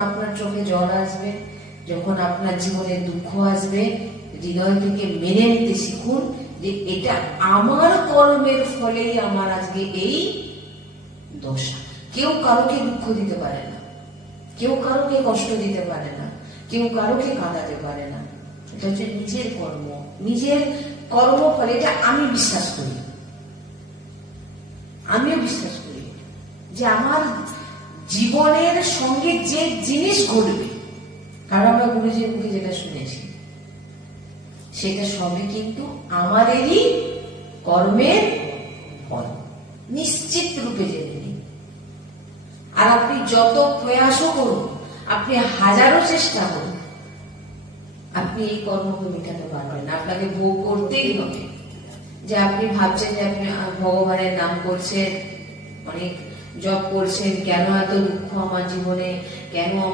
আপনার চোখে জল আসবে, যখন আপনার জীবনে দুঃখ আসবে, হৃদয় থেকে মেনে নিতে শিখুন যে এটা আমার কর্মের ফলেই আমার আজকে এই দশা। কেউ কারোকে দুঃখ দিতে পারে না, কেউ কারোকে কষ্ট দিতে পারে না, কেউ কারোকে কাঁদাতে পারে না। এটা হচ্ছে নিজের কর্ম, নিজের কর্মফলে। এটা আমি বিশ্বাস করি, আমিও বিশ্বাস করি যে আমার জীবনের সঙ্গে যে জিনিস ঘটবে, কারণ আমরা গুরুজির মুখে যেটা শুনেছি সেটা সবই কিন্তু আমাদেরই কর্মের ফল, নিশ্চিত রূপে জেনে নিন। আর আপনি যত প্রয়াসও করুন, আপনি হাজারো চেষ্টা করুন, আপনি এই কর্মকে মেটাতে পারবেন না। আপনাকে ভোগ করতেই হবে। যে আপনি ভাবছেন যে আপনি ভগবানের নাম করছেন, অনেক জপ করছেন, কেন এত দুঃখ আমার জীবনে, কেন